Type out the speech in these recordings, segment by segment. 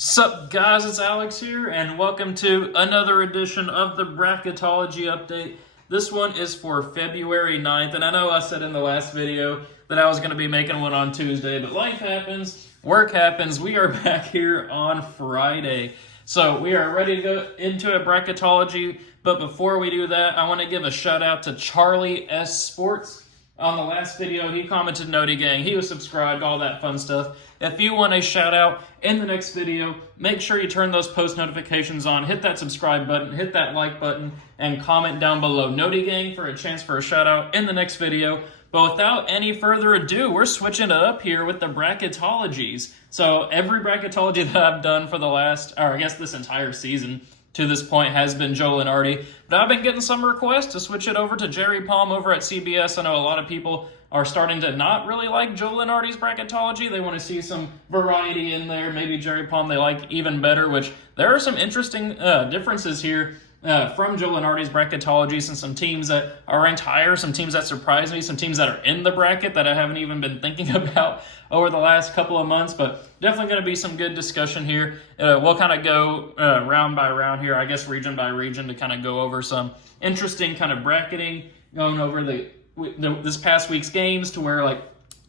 Sup guys, it's Alex here, and welcome to another edition of the Bracketology update. This one is for February 9th, and I know I said in the last video that I was going to be making one on Tuesday, but life happens, work happens. We are back here on Friday. So we are ready to go into a Bracketology, but before we do that, I want to give a shout out to Charlie S. Sports. On the last video, he commented Noti Gang. He was subscribed, all that fun stuff. If you want a shout out in the next video, make sure you turn those post notifications on, hit that subscribe button, hit that like button, and comment down below Noti Gang for a chance for a shout out in the next video. But without any further ado, we're switching it up here with the Bracketologies. So every Bracketology that I've done for the last, or I guess this entire season, to this point has been Joe Lenardi, but I've been getting some requests to switch it over to Jerry Palm over at CBS. I know a lot of people are starting to not really like Joe Lenardi's Bracketology. They want to see some variety in there. Maybe Jerry Palm they like even better, which there are some interesting differences here from Joe Lenardi's Bracketology, and some teams that are ranked higher, some teams that surprise me, some teams that are in the bracket that I haven't even been thinking about over the last couple of months, but definitely going to be some good discussion here. We'll kind of go round by round here, I guess region by region, to kind of go over some interesting kind of bracketing, going over this past week's games to where, like,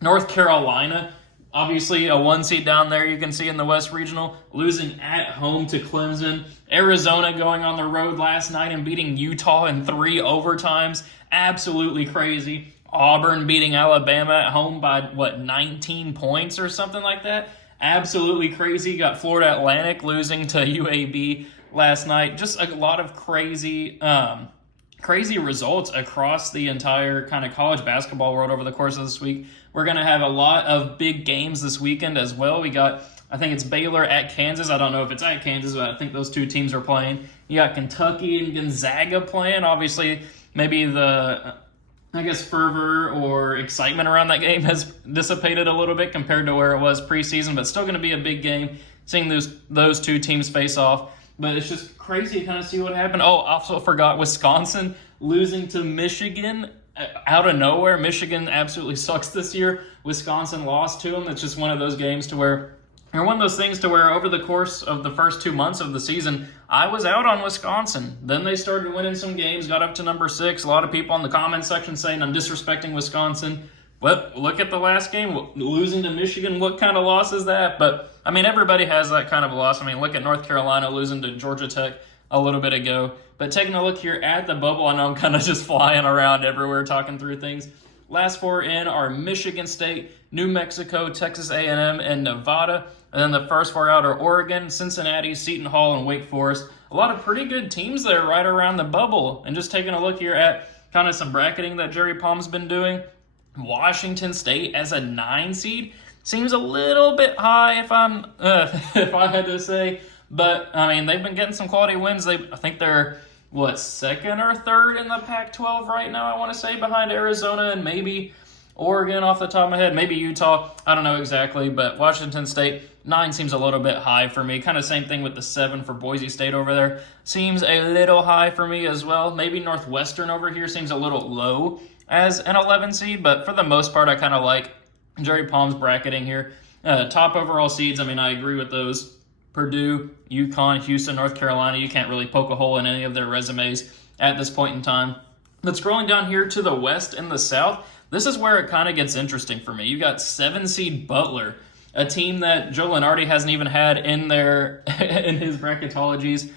North Carolina, obviously a 1 seed down there, you can see in the West Regional, losing at home to Clemson. Arizona going on the road last night and beating Utah in 3 overtimes. Absolutely crazy. Auburn beating Alabama at home by, 19 points or something like that? Absolutely crazy. Got Florida Atlantic losing to UAB last night. Just a lot of crazy results across the entire kind of college basketball world over the course of this week. We're going to have a lot of big games this weekend as well. We got, I think it's Baylor at Kansas. I don't know if it's at Kansas, but I think those two teams are playing. You got Kentucky and Gonzaga playing. Obviously, maybe the, fervor or excitement around that game has dissipated a little bit compared to where it was preseason, but still going to be a big game seeing those two teams face off. But it's just crazy to kind of see what happened. Oh, also forgot Wisconsin losing to Michigan out of nowhere. Michigan absolutely sucks this year. Wisconsin lost to them. It's just one of those games to where, or one of those things to where over the course of the first 2 months of the season, I was out on Wisconsin. Then they started winning some games, got up to number 6. A lot of people in the comment section saying I'm disrespecting Wisconsin. But look at the last game, losing to Michigan. What kind of loss is that? But, I mean, everybody has that kind of a loss. I mean, look at North Carolina losing to Georgia Tech a little bit ago. But taking a look here at the bubble, I know I'm kind of just flying around everywhere talking through things. Last 4 in are Michigan State, New Mexico, Texas A&M, and Nevada. And then the first 4 out are Oregon, Cincinnati, Seton Hall, and Wake Forest. A lot of pretty good teams there right around the bubble. And just taking a look here at kind of some bracketing that Jerry Palm's been doing. Washington State as a 9 seed seems a little bit high if I had to say, but I mean they've been getting some quality wins. I think they're second or third in the Pac-12 right now, I want to say, behind Arizona and maybe Oregon off the top of my head, maybe Utah, I don't know exactly, but Washington State 9 seems a little bit high for me. Kind of same thing with the 7 for Boise State over there, seems a little high for me as well. Maybe Northwestern over here seems a little low as an 11 seed, but for the most part, I kind of like Jerry Palm's bracketing here. Top overall seeds, I mean, I agree with those. Purdue, UConn, Houston, North Carolina, you can't really poke a hole in any of their resumes at this point in time. But scrolling down here to the West and the South, this is where it kind of gets interesting for me. You got 7 seed Butler, a team that Joe Lenardi hasn't even had in his bracketologies.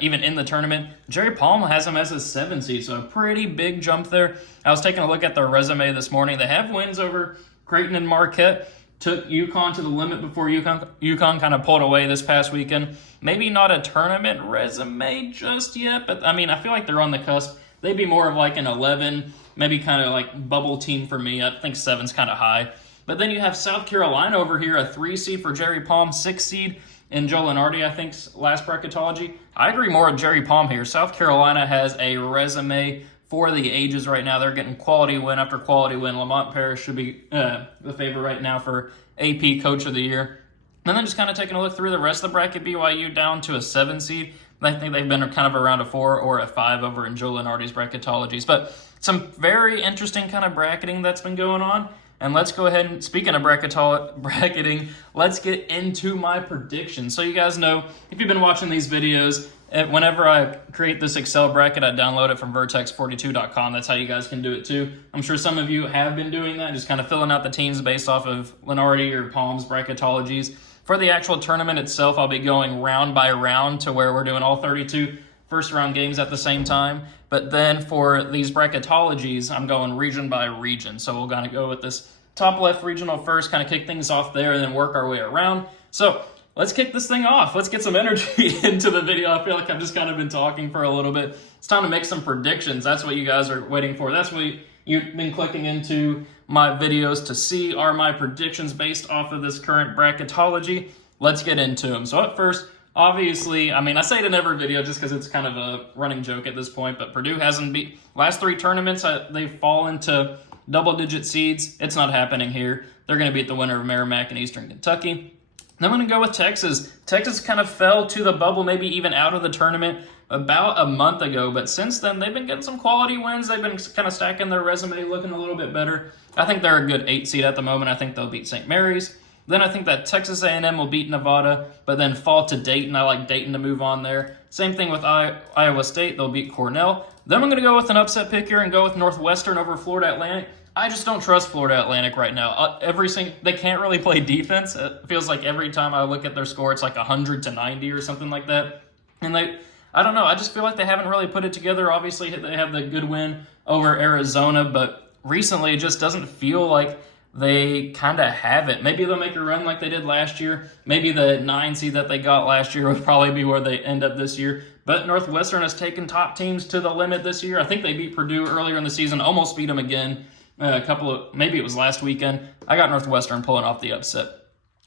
Even in the tournament. Jerry Palm has them as a 7 seed, so a pretty big jump there. I was taking a look at their resume this morning. They have wins over Creighton and Marquette, took UConn to the limit before UConn kind of pulled away this past weekend. Maybe not a tournament resume just yet, but I mean, I feel like they're on the cusp. They'd be more of like an 11, maybe kind of like bubble team for me. I think 7's kind of high. But then you have South Carolina over here, a 3 seed for Jerry Palm, 6 seed. And Joe Lenardi, I think, last bracketology. I agree more with Jerry Palm here. South Carolina has a resume for the ages right now. They're getting quality win after quality win. Lamont Paris should be the favorite right now for AP Coach of the Year. And then just kind of taking a look through the rest of the bracket, BYU down to a 7 seed. I think they've been kind of around a 4 or a 5 over in Joe Lenardi's bracketologies. But some very interesting kind of bracketing that's been going on. And let's go ahead and, speaking of bracketing, let's get into my predictions. So you guys know, if you've been watching these videos, whenever I create this Excel bracket, I download it from vertex42.com. That's how you guys can do it too. I'm sure some of you have been doing that, just kind of filling out the teams based off of Lenardi or Palm's bracketologies. For the actual tournament itself, I'll be going round by round to where we're doing all 32 first round games at the same time. But then for these bracketologies, I'm going region by region. So we'll kind of go with this top left regional first, kind of kick things off there, and then work our way around. So let's kick this thing off. Let's get some energy into the video. I feel like I've just kind of been talking for a little bit. It's time to make some predictions. That's what you guys are waiting for. That's what you've been clicking into my videos to see, are my predictions based off of this current bracketology. Let's get into them. So at first, obviously, I mean, I say it in every video just because it's kind of a running joke at this point, but Purdue hasn't beat last 3 tournaments. They've fallen to double-digit seeds. It's not happening here. They're going to beat the winner of Merrimack and Eastern Kentucky. Then I'm going to go with Texas. Texas kind of fell to the bubble, maybe even out of the tournament about a month ago, but since then they've been getting some quality wins. They've been kind of stacking their resume, looking a little bit better. I think they're a good 8 seed at the moment. I think they'll beat St. Mary's. Then I think that Texas A&M will beat Nevada, but then fall to Dayton. I like Dayton to move on there. Same thing with Iowa State. They'll beat Cornell. Then I'm going to go with an upset pick here and go with Northwestern over Florida Atlantic. I just don't trust Florida Atlantic right now. They can't really play defense. It feels like every time I look at their score, it's like 100-90 or something like that. And I don't know. I just feel like they haven't really put it together. Obviously, they have the good win over Arizona, but recently it just doesn't feel like they kind of have it. Maybe they'll make a run like they did last year. Maybe the 9 seed that they got last year would probably be where they end up this year. But Northwestern has taken top teams to the limit this year. I think they beat Purdue earlier in the season, almost beat them again. Maybe it was last weekend. I got Northwestern pulling off the upset.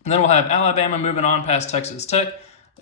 And then we'll have Alabama moving on past Texas Tech.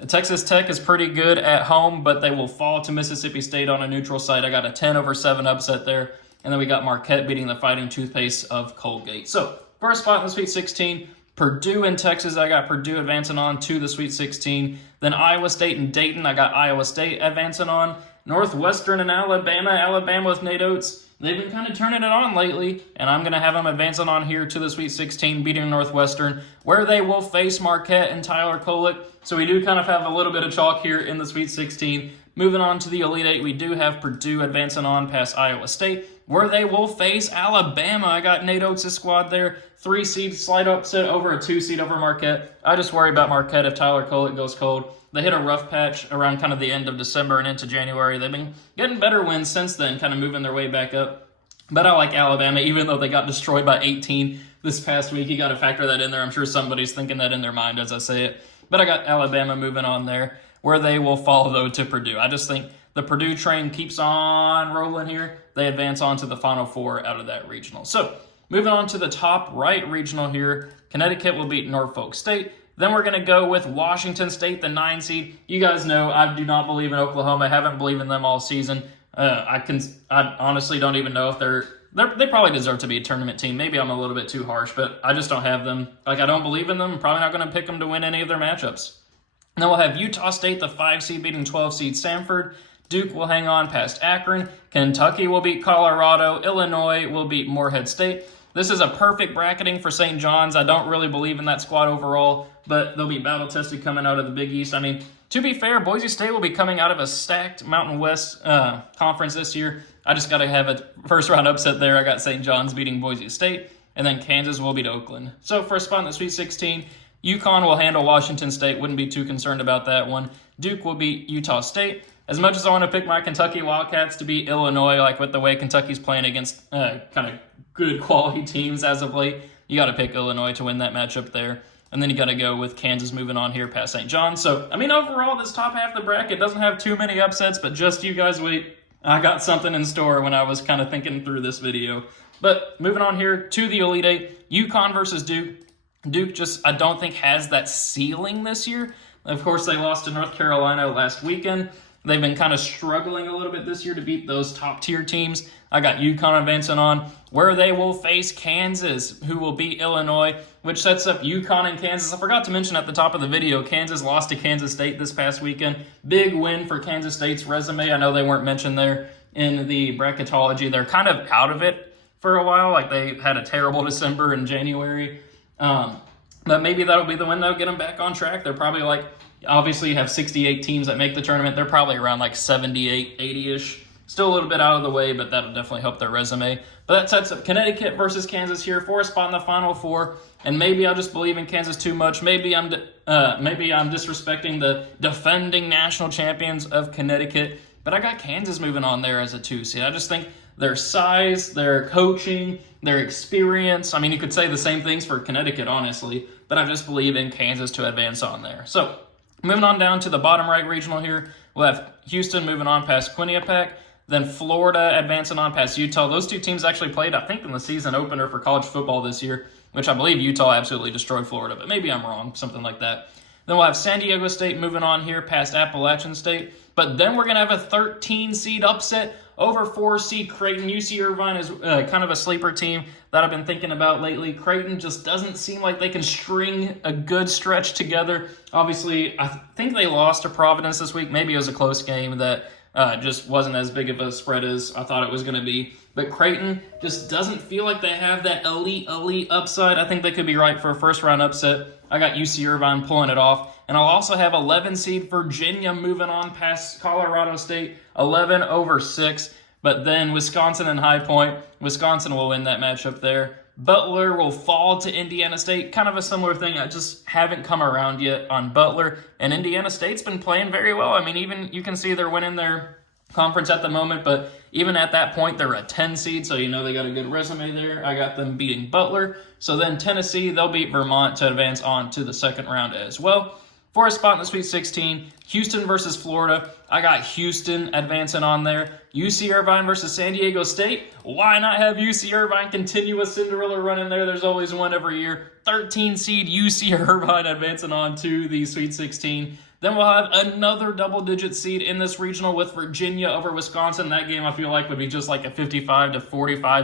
Texas Tech is pretty good at home, but they will fall to Mississippi State on a neutral site. I got a 10-7 upset there. And then we got Marquette beating the Fighting Toothpaste of Colgate. So, first spot in the Sweet 16, Purdue and Texas. I got Purdue advancing on to the Sweet 16. Then Iowa State and Dayton. I got Iowa State advancing on. Northwestern and Alabama. Alabama with Nate Oates. They've been kind of turning it on lately, and I'm going to have them advancing on here to the Sweet 16, beating Northwestern, where they will face Marquette and Tyler Kolek. So we do kind of have a little bit of chalk here in the Sweet 16. Moving on to the Elite 8, we do have Purdue advancing on past Iowa State, where they will face Alabama. I got Nate Oates' squad there. 3 seed slight upset over a 2 seed over Marquette. I just worry about Marquette if Tyler Kolek goes cold. They hit a rough patch around kind of the end of December and into January. They've been getting better wins since then, kind of moving their way back up. But I like Alabama, even though they got destroyed by 18 this past week. You got to factor that in there. I'm sure somebody's thinking that in their mind as I say it. But I got Alabama moving on there, where they will fall, though, to Purdue. I just think the Purdue train keeps on rolling here. They advance on to the Final Four out of that regional. So, moving on to the top right regional here, Connecticut will beat Norfolk State. Then we're going to go with Washington State, the 9 seed. You guys know I do not believe in Oklahoma. I haven't believed in them all season. I honestly don't even know if they probably deserve to be a tournament team. Maybe I'm a little bit too harsh, but I just don't have them. I don't believe in them. I'm probably not going to pick them to win any of their matchups. And then we'll have Utah State, the 5 seed, beating 12 seed Samford. Duke will hang on past Akron. Kentucky will beat Colorado. Illinois will beat Morehead State. This is a perfect bracketing for St. John's. I don't really believe in that squad overall, but they'll be battle-tested coming out of the Big East. I mean, to be fair, Boise State will be coming out of a stacked Mountain West conference this year. I just got to have a first-round upset there. I got St. John's beating Boise State, and then Kansas will beat Oakland. So for a spot in the Sweet 16, UConn will handle Washington State. Wouldn't be too concerned about that one. Duke will beat Utah State. As much as I want to pick my Kentucky Wildcats to beat Illinois, like with the way Kentucky's playing against kind of good quality teams as of late, you got to pick Illinois to win that matchup there. And then you got to go with Kansas moving on here past St. John's. So, I mean, overall, this top half of the bracket doesn't have too many upsets, but just you guys wait. I got something in store when I was kind of thinking through this video. But moving on here to the Elite 8, UConn versus Duke. Duke just, I don't think, has that ceiling this year. Of course, they lost to North Carolina last weekend. They've been kind of struggling a little bit this year to beat those top-tier teams. I got UConn advancing on, where they will face Kansas, who will beat Illinois, which sets up UConn and Kansas. I forgot to mention at the top of the video, Kansas lost to Kansas State this past weekend. Big win for Kansas State's resume. I know they weren't mentioned there in the bracketology. They're kind of out of it for a while. Like, they had a terrible December and January. But maybe that'll be the win that'll get them back on track. They're probably like, obviously you have 68 teams that make the tournament. They're probably around like 78, 80-ish. Still a little bit out of the way, but that'll definitely help their resume. But that sets up Connecticut versus Kansas here for a spot in the Final Four. And maybe I'll just believe in Kansas too much. Maybe I'm disrespecting the defending national champions of Connecticut. But I got Kansas moving on there as a 2 seed. I just think their size, their coaching, their experience. I mean, you could say the same things for Connecticut, honestly. But I just believe in Kansas to advance on there. So, moving on down to the bottom right regional here, we'll have Houston moving on past Quinnipiac. Then Florida advancing on past Utah. Those two teams actually played, I think, in the season opener for college football this year, which I believe Utah absolutely destroyed Florida, but maybe I'm wrong, something like that. Then we'll have San Diego State moving on here past Appalachian State. But then we're going to have a 13-seed upset over 4-seed Creighton. UC Irvine is kind of a sleeper team that I've been thinking about lately. Creighton just doesn't seem like they can string a good stretch together. Obviously, I think they lost to Providence this week. Maybe it was a close game that just wasn't as big of a spread as I thought it was going to be. But Creighton just doesn't feel like they have that elite upside. I think they could be right for a first-round upset. I got UC Irvine pulling it off. And I'll also have 11-seed Virginia moving on past Colorado State, 11 over 6. But then Wisconsin and High Point. Wisconsin will win that matchup there. Butler will fall to Indiana State. Kind of a similar thing. I just haven't come around yet on Butler. And Indiana State's been playing very well. I mean, even you can see they're winning their conference at the moment, but even at that point, they're a 10 seed, so you know they got a good resume there. I got them beating Butler. So then Tennessee, they'll beat Vermont to advance on to the second round as well. For a spot in the Sweet 16, Houston versus Florida. I got Houston advancing on there. UC Irvine versus San Diego State. Why not have UC Irvine continue a Cinderella run in there? There's always one every year. 13 seed UC Irvine advancing on to the Sweet 16. Then we'll have another double-digit seed in this regional with Virginia over Wisconsin. That game I feel like would be just like a 55-45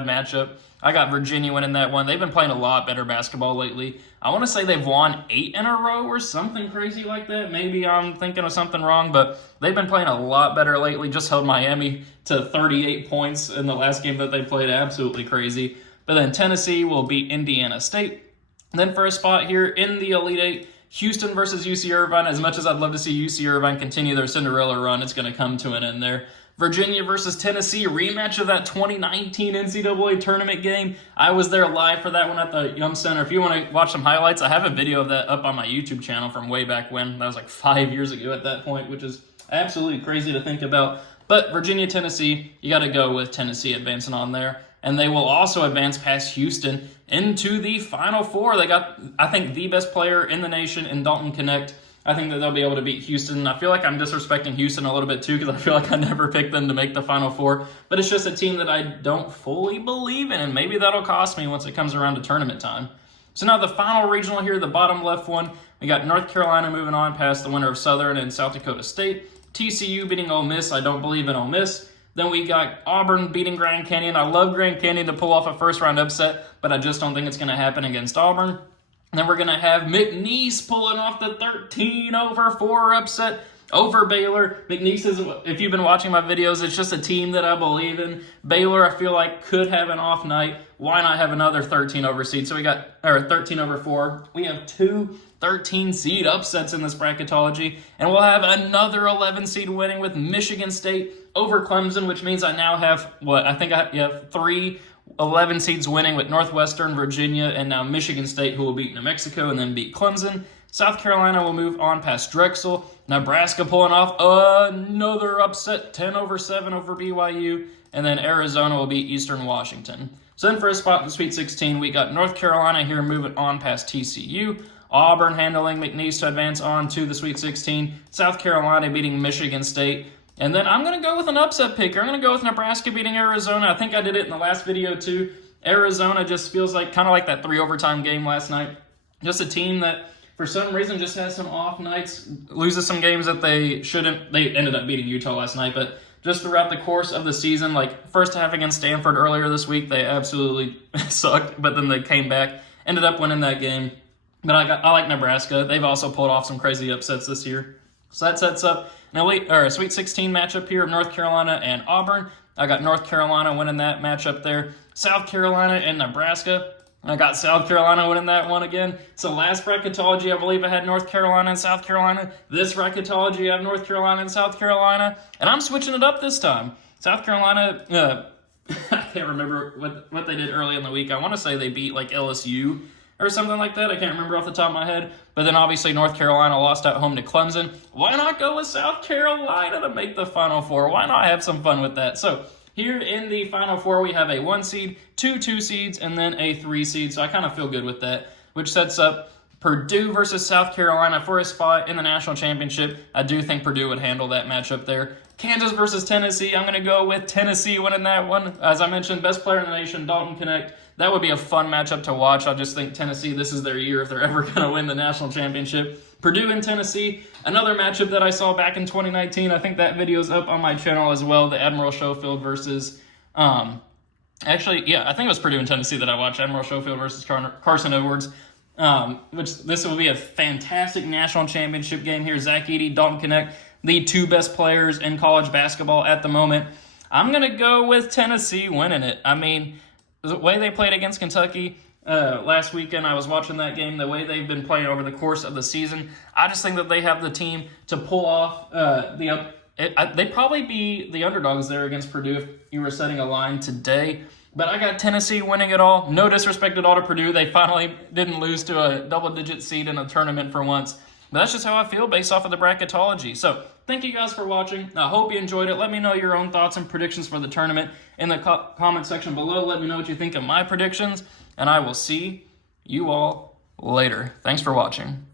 matchup. I got Virginia winning that one. They've been playing a lot better basketball lately. I want to say they've won 8 in a row or something crazy like that. Maybe I'm thinking of something wrong, but they've been playing a lot better lately. Just held Miami to 38 points in the last game that they played. Absolutely crazy. But then Tennessee will beat Indiana State. And then for a spot here in the Elite Eight, Houston versus UC Irvine. As much as I'd love to see UC Irvine continue their Cinderella run, it's going to come to an end there. Virginia versus Tennessee, rematch of that 2019 NCAA Tournament game. I was there live for that one at the Yum Center. If you want to watch some highlights, I have a video of that up on my YouTube channel from way back when. That was like 5 years ago at that point, which is absolutely crazy to think about. But Virginia, Tennessee, you got to go with Tennessee advancing on there. And they will also advance past Houston into the Final Four. They got, I think, the best player in the nation in Dalton Connect. I think that they'll be able to beat Houston. I feel like I'm disrespecting Houston a little bit too because I feel like I never picked them to make the Final Four. But it's just a team that I don't fully believe in, and maybe that'll cost me once it comes around to tournament time. So now the final regional here, the bottom left one, we got North Carolina moving on past the winner of Southern and South Dakota State. TCU beating Ole Miss. I don't believe in Ole Miss. Then we got Auburn beating Grand Canyon. I love Grand Canyon to pull off a first-round upset, but I just don't think it's going to happen against Auburn. And then we're going to have McNeese pulling off the 13-over-4 upset over Baylor. McNeese is, if you've been watching my videos, it's just a team that I believe in. Baylor, I feel like, could have an off night. Why not have another 13-over seed? So we got, or 13-over-4. We have two 13-seed upsets in this bracketology. And we'll have another 11-seed winning with Michigan State over Clemson, which means I now have, I think I have 3 11 seeds winning with Northwestern, Virginia, and now Michigan State, who will beat New Mexico and then beat Clemson. South Carolina will move on past Drexel. Nebraska pulling off another upset, 10-over-7 over BYU. And then Arizona will beat Eastern Washington. So then for a spot in the Sweet 16, we got North Carolina here moving on past TCU. Auburn handling McNeese to advance on to the Sweet 16. South Carolina beating Michigan State. And then I'm going to go with an upset picker. I'm going to go with Nebraska beating Arizona. I think I did it in the last video too. Arizona just feels like kind of like that 3-overtime game last night. Just a team that for some reason just has some off nights, loses some games that they shouldn't. They ended up beating Utah last night, but just throughout the course of the season, like first half against Stanford earlier this week, they absolutely sucked, but then they came back, ended up winning that game. But I like Nebraska. They've also pulled off some crazy upsets this year. So that sets up a Sweet 16 matchup here of North Carolina and Auburn. I got North Carolina winning that matchup there. South Carolina and Nebraska. I got South Carolina winning that one again. So last bracketology, I believe I had North Carolina and South Carolina. This bracketology, I have North Carolina and South Carolina. And I'm switching it up this time. South Carolina, I can't remember what they did early in the week. I want to say they beat like LSU or something like that. I can't remember off the top of my head. But then obviously North Carolina lost at home to Clemson. Why not go with South Carolina to make the Final Four? Why not have some fun with that? So here in the Final Four, we have a 1 seed, 2 seeds, and then a 3 seed. So I kind of feel good with that, which sets up Purdue versus South Carolina for a spot in the national championship. I do think Purdue would handle that matchup there. Kansas versus Tennessee. I'm going to go with Tennessee winning that one. As I mentioned, best player in the nation, Dalton Knecht. That would be a fun matchup to watch. I just think Tennessee, this is their year if they're ever going to win the national championship. Purdue and Tennessee, another matchup that I saw back in 2019. I think that video's up on my channel as well. The Admiral Schofield versus, actually, yeah, I think it was Purdue and Tennessee that I watched. Admiral Schofield versus Carson Edwards. Which this will be a fantastic national championship game here. Zach Edey, Dalton Knecht, the 2 best players in college basketball at the moment. I'm going to go with Tennessee winning it. I mean, the way they played against Kentucky last weekend, I was watching that game, the way they've been playing over the course of the season, I just think that they have the team to pull off they'd probably be the underdogs there against Purdue if you were setting a line today. But I got Tennessee winning it all. No disrespect at all to Purdue. They finally didn't lose to a double-digit seed in a tournament for once. But that's just how I feel based off of the bracketology. So thank you guys for watching. I hope you enjoyed it. Let me know your own thoughts and predictions for the tournament in the comment section below. Let me know what you think of my predictions. And I will see you all later. Thanks for watching.